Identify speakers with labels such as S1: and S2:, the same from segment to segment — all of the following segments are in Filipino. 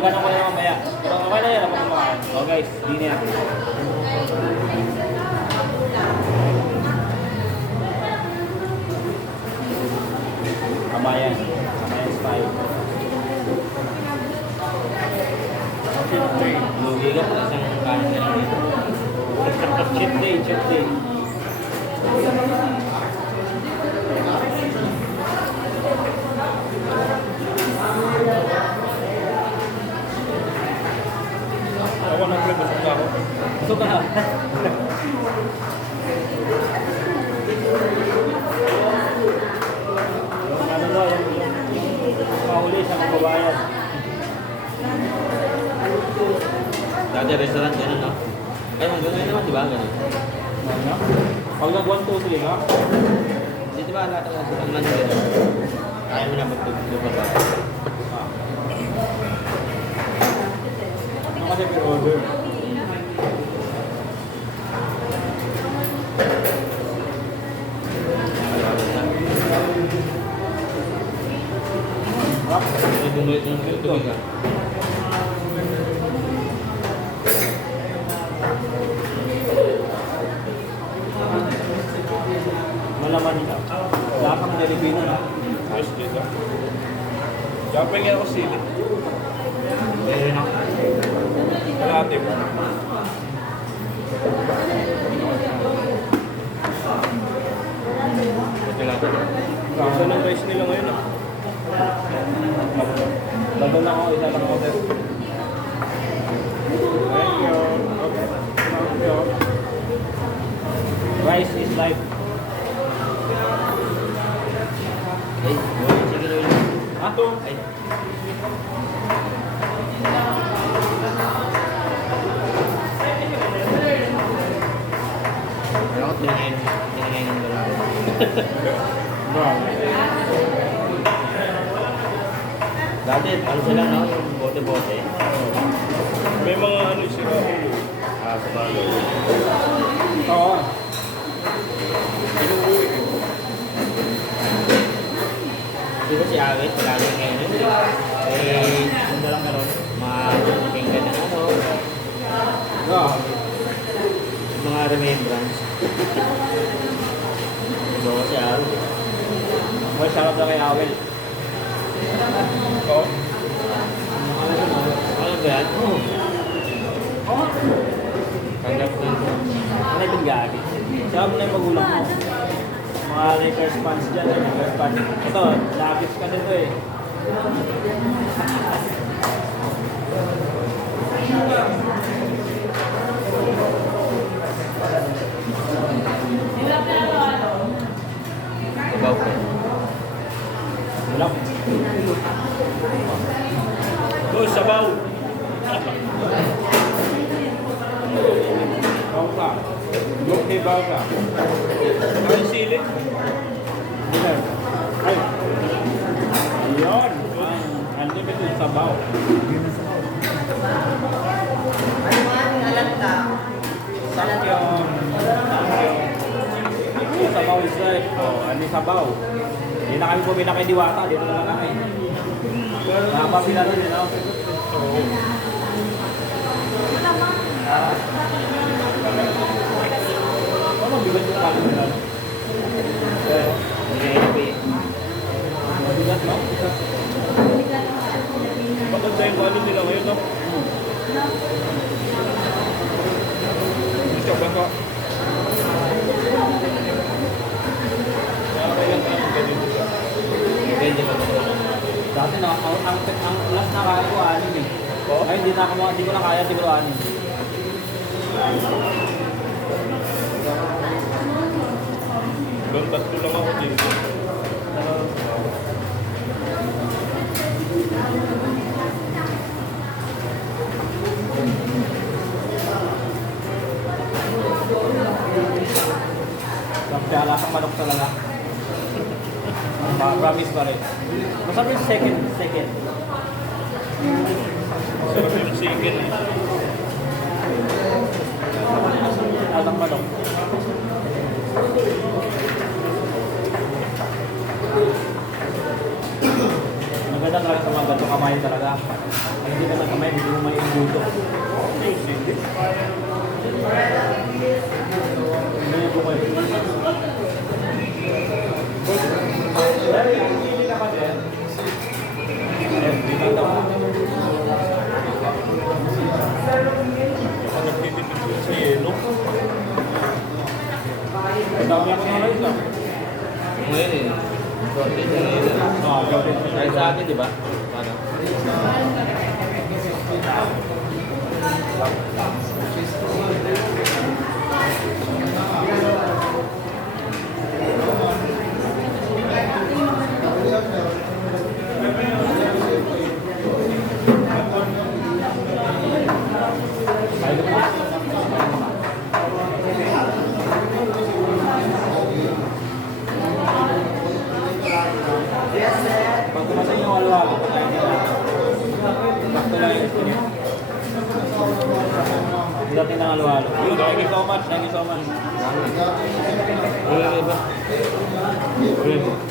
S1: Gaganan ko na mamaya. Pero okay na yan, ako kumakain. Oh guys, dinner. Kamayan. Kamayan style. Lugi ka pa isang kanin na lang dito. Cheat day, cheat day.
S2: Ako nagbubusog ako.
S1: Gusto ka na. ano daw, yung, sa kababayan.
S3: Dati restaurant ganun, no? Ay, hanggang ngayon naman, di ba? Ganun.
S1: Ano? Pag nag 1, 2, 3 ka,
S3: Hindi, di ba? Lahat ng man ganun. Kaya mo na magtubig-tubig ba?
S1: Order.
S3: Ka.
S1: Malaman nila. Lahat ng Filipino na.
S2: Ayos dito. Jumping yan ako sili.
S3: Pero na.
S2: Kalate mo.
S3: Ito lang.
S2: Kasa ng rice nila ngayon ah.
S1: Lalo na ako, isa lang order.
S2: Thank you. Okay. Thank you.
S1: Rice is life.
S3: Ay, okay, sige Lolo.
S1: Ato.
S3: Ay. Pero ako, tinangayin, tinangayin ng Dati, ano sila, no? Bote-bote.
S2: May mga ano sila.
S3: Ah, sa bagay.
S1: Oo.
S2: Inuwi.
S3: Di ba si Awit, lalo ngayon yun? Eh, ano lang meron? Mga ka ng ano,
S1: Oo.
S3: mga remembrance. Di ba si Awit?
S1: May sarap na kay Awel.
S2: Oh.
S3: Ano ba yan?
S1: Oo.
S3: Tanggap na.
S1: Ano yung gagi? Sabi na yung magulang mo. Mga Lakers fans dyan, eh, Lakers fans. Ito, Nuggets ka nito eh. Wala.
S2: Oh, sabaw.
S1: Bangka. Yoke bangka.
S2: Ay, sili.
S1: Ay. Ayun. Ang unlimited sabaw. Samgyong. Samgyong. Yung sabaw is like, oh, ano yung sabaw? Na kami bumila kay Diwata, dito na lang kami. Nakapa sila doon, you know? Ano, bigat yung kami nila. Pero,
S3: Hindi
S1: mabigat, no?
S2: Bakit yung ano nila ngayon, no? Isa ba ka? Kaya kaya
S1: Dati na, ang, ang, ang last na kaya ko, anin eh.
S2: Oh?
S1: Ay, hindi na ako, hindi ko na kaya, siguro anin.
S2: Doon tatlo lang ako dito.
S1: Kaya lasang manok talaga. Promise pa rin. Masarap yung second, second.
S2: Sarap yung chicken eh.
S1: Alang manok. Maganda talaga sa mga ganito kamay talaga. Ay, hindi naman kamay, hindi mo may buto.
S2: Hindi.
S1: Hindi yung bukay. Hindi na kasi. Eh, hindi na
S2: Ako nagtitipid ko sa yelo.
S1: Ang dami ako ng rice ah.
S3: Ngayon eh. Shortage na ngayon. eh.
S1: Ah, gawin mo
S3: Kahit sa akin, di ba? Ano?
S1: Pag tumasin yung alwalo, patay na lang. Sakto lang yung ito niyo. Dating ng alwalo. Yun, thank you so much, thank you so much.
S3: Wala na iba. Wala.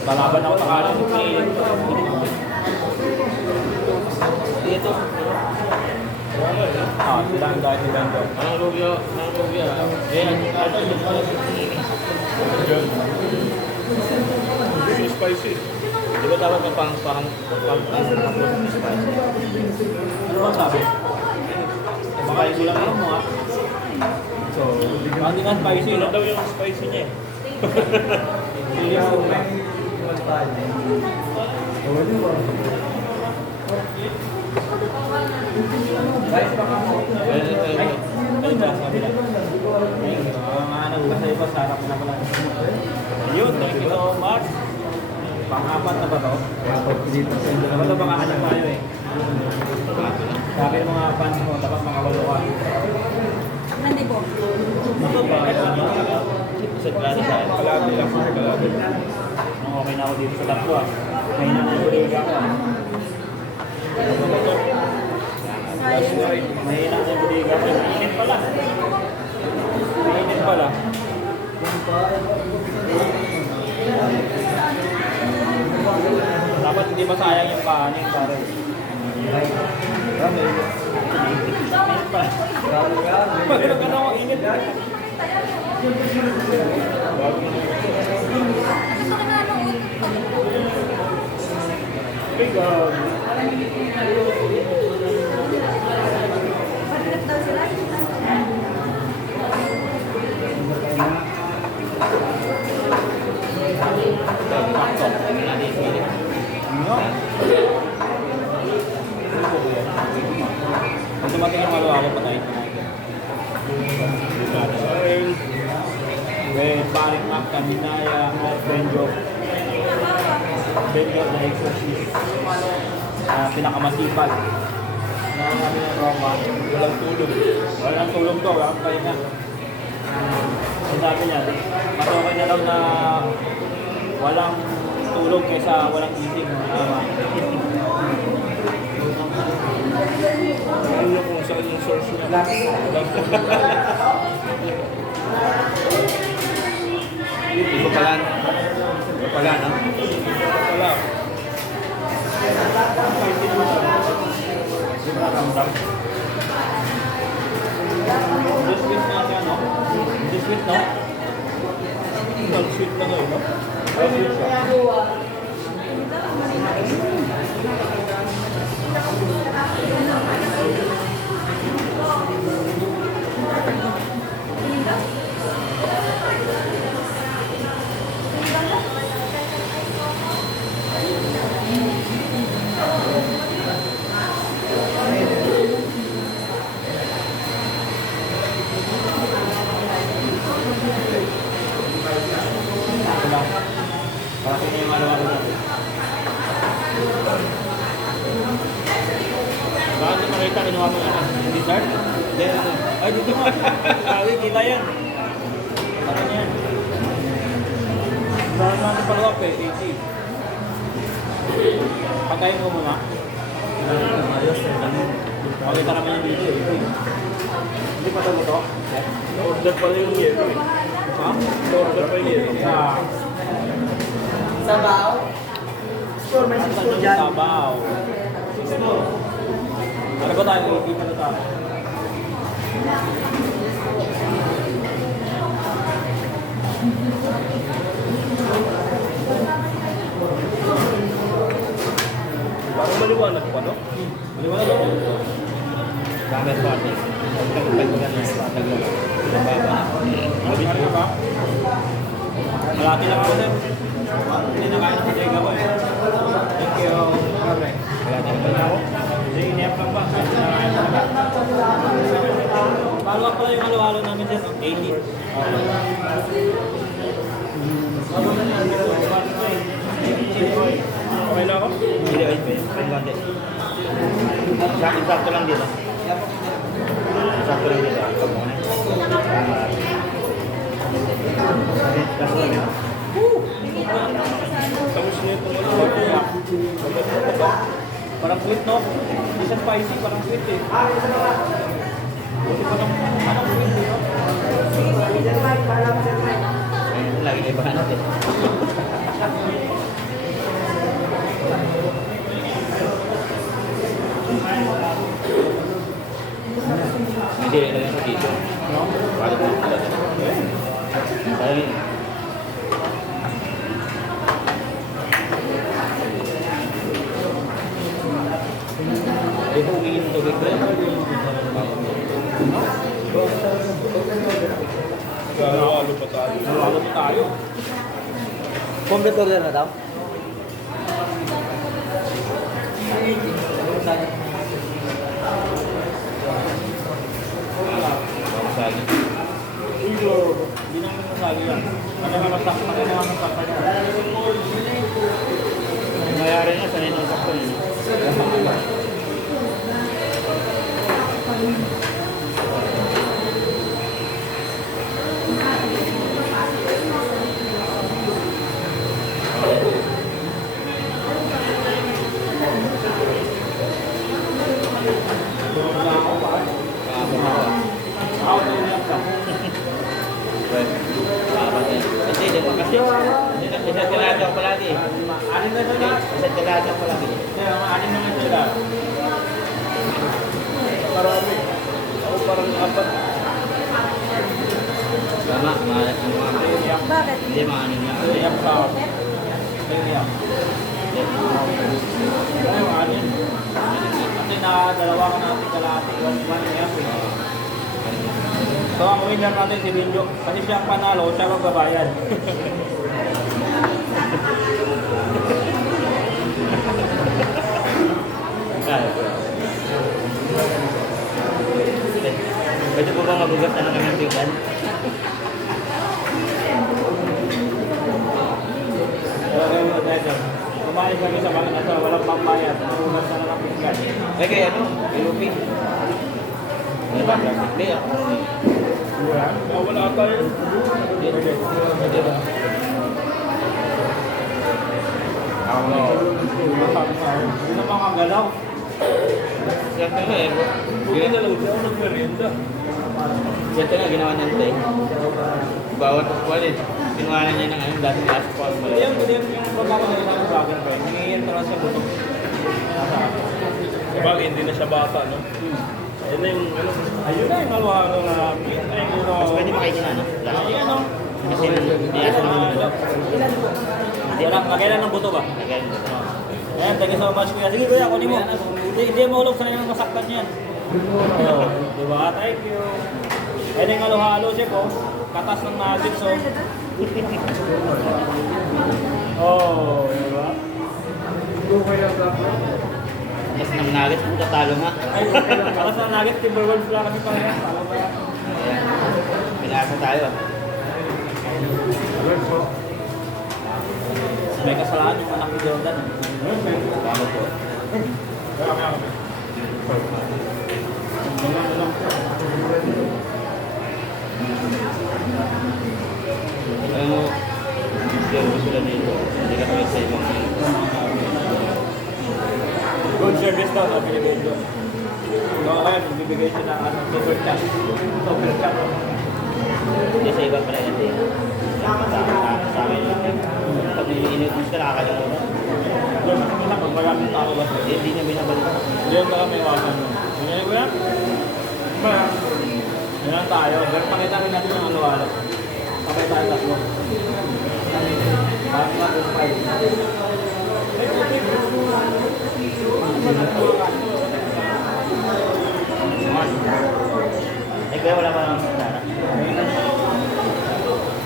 S1: Kalaban ako sa kanan.
S3: Dito.
S1: Ah, sila ang dahil ni Bendo.
S3: Anong lubyo? Anong lubyo? Eh, ano ano
S2: Hindi spicy.
S3: Di ba dapat ang pang pang pang pang spice?
S1: Ano bang sabi? Baka yung lang mo ah. So, hindi nga spicy,
S2: Ano
S1: no?
S2: daw yung spicy niya eh?
S1: Chili sauce Yun, thank you so much. Pang-apat na ba to? Dapat ito baka anak tayo eh. Sabi ng mga fans mo, dapat makawalo ka.
S4: Nandi po.
S1: Ito ba? Ano?
S3: sa klase sa akin.
S2: Kalahati lang sa kalahati.
S1: Okay na ako dito sa tatlo ah. May nangyayari ako ah.
S2: Last night.
S1: Mahina na yung buliga ko. Mainit pala. Mainit pala. Dapat hindi masayang yung kanin pare. Mainit pa. Pag nagkano ako init. Big um, ano? Pag dumating yung malawa ko, patayin ko na ito.
S2: Ayun.
S1: With Paring Mac, Kaminaya, at Benjo. Benjo na exorcist. Uh, pinakamasipag. Na namin ng Roma.
S2: Walang tulog.
S1: Walang tulog to, walang pahinga. Sabi niya, mas okay na lang na walang tulog kaysa walang gising. Tama.
S2: Niyo kung saan yung source niya.
S3: Iba pala. Iba pala, no?
S2: Wala.
S1: Hindi mo nakaramdam. Hindi sweet siya, no? Hindi sweet, no?
S2: Ang sweet na ngayon, no?
S1: Ay, sweet siya. Ito kinuha mo dessert? Ano? Ay, dito mo. Sabi, kita yan. Ano yan? Dahil natin palawak eh, 80. Pagkain mo muna. Pakita naman yung video eh. Hindi pa ito to?
S2: Order pa rin yung yelo eh.
S1: Ha?
S2: Order pa yung yelo.
S1: Sa...
S5: Sabaw. Store, may
S1: Saan
S5: store
S1: yung
S5: dyan.
S1: sabaw? Ano ba tayo? Hindi pa na tayo.
S2: Parang maliwanag pa, no?
S1: Ito?
S3: Camera party. Pagpagpagan na sa tagal. Mababa na.
S1: Ano ba? Malapit ako sir. Hindi na kaya sa Jega ba eh. Thank you. Correct.
S3: Wala tayong pala ako.
S1: Hindi, inip lang ba? Hindi na kaya talaga. Follow up pala yung halo-halo namin dyan. no? 80.
S2: Okay na ako?
S3: Hindi, ay, pwede. Sakto sakto lang dito. Sakto lang dito. Kaso lang yun.
S2: Tapos na itong ano.
S1: Parang sweet no? Hindi siya spicy, parang sweet eh. Buti pa ng parang sweet eh. no?
S3: Lagi iba natin. Hindi, ano yung dito. Bakit mo talaga? Ayun. Ng tubig ko.
S2: Halo-halo pa tayo.
S1: Halo-halo pa tayo.
S5: Complete order na daw?
S3: Masagi.
S1: Hindi naman nasali yan. Ano naman sa ano naman sa kanya.
S3: Ang mayari niya, sanay nung sakto niya.
S2: Thank you. Apat.
S3: Tama, ma ano nga.
S1: Iyak.
S4: Bakit?
S3: Hindi.
S1: Iyak. Iyak. Ano yung anin? Kasi nakadalawa ka natin kalahati. One one iyak eh. So ang winner natin si Binjo. Kasi siya ang panalo, siya magbabayad.
S3: Magugas na ng pinggan?
S1: Okay, well, dahil kumain kami sa mga nasa walang pambayad. Nakulas na lang pinggan.
S3: Eh kaya ano? Ilupi. Ano ba? Hindi. Ah,
S2: wala tayo.
S3: Hindi. Ba? Ako na.
S1: Hindi na makagalaw.
S3: Siyempre eh.
S2: Buti na lang siya ako ng merienda.
S3: Siyempre nga ginawa ito eh. Bawat kuwalit. Kinuha na niya ng ano, dating asphalt.
S1: Hindi yung, hindi yung, yung babae na isang vlogger ko, hingingin ko lang siya buto.
S2: Sabagay, hindi na siya bata, no? Ayun na yung ano.
S1: Ayun na yung halo-halo na namin. Ay, yun o.
S3: Pwede makainin na, no?
S1: Ayun o.
S3: Kasi hindi asa naman ito.
S1: Wala, lagay lang ng buto ba?
S3: Again.
S1: Ayan, thank you so much kuya. Sige kuya, kunin mo. Hindi, hindi mo ulog sa nang masaktan yan. Oh, di ba? Thank you. Ayun yung halo-halo siya ko. Katas ng magic so. Oh, di ba?
S3: Mas ng nuggets, tatalo nga.
S1: Ay, katas ng nugget, Timberwolves lang. Tama ba yan?
S3: Pinasa tayo.
S1: May kasalanan yung anak ni Jordan.
S3: Tama po.
S1: Good service daw, ni Benjo. Ikaw kaya, magbibigay siya ng ano, super chat. Super chat.
S3: Hindi sa iba pala yan. eh. Sa, amin lang. eh. Pag inutos ka, nakakalimutan.
S1: Doon, nakikita ko, maraming tao ba?
S3: Hindi, hindi niya binabalik.
S1: Diyan ka kami mo. Ganyan ko yan. Lang tayo. Pero pakita rin natin yung ano-ano. Sabay tayo tatlo. Parang nga kung kayo.
S3: Eh, kaya wala pa naman sa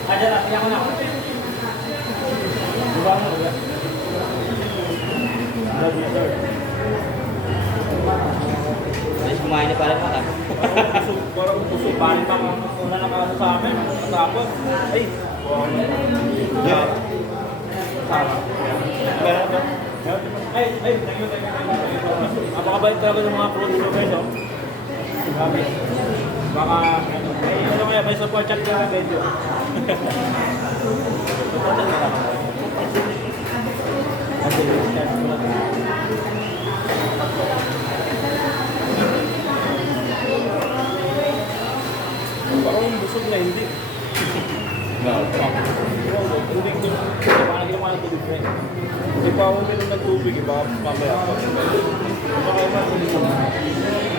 S1: Ah, dyan na. Kaya ko na. Di ba ano? Kaya? Love you, sir.
S3: Alis kumain na pala maka.
S1: Puso, parang puso. Paano pa nga una na ano sa amin? Matapos. Ay. Yeah. Tama.
S3: Meron ba?
S1: Ay, ay, thank you, thank you, thank you, thank you. Napakabait talaga ng mga producer ko ito. Grabe. Baka, ay, ano kaya, may support chat ka medyo. support chat ka lang. Kasi, chat ko lang. Parang busog na hindi. Tubig ko. Parang ginawa ng tubig friend.
S2: Hindi pa ako minum ng tubig, iba mamaya pa.
S1: Thank you.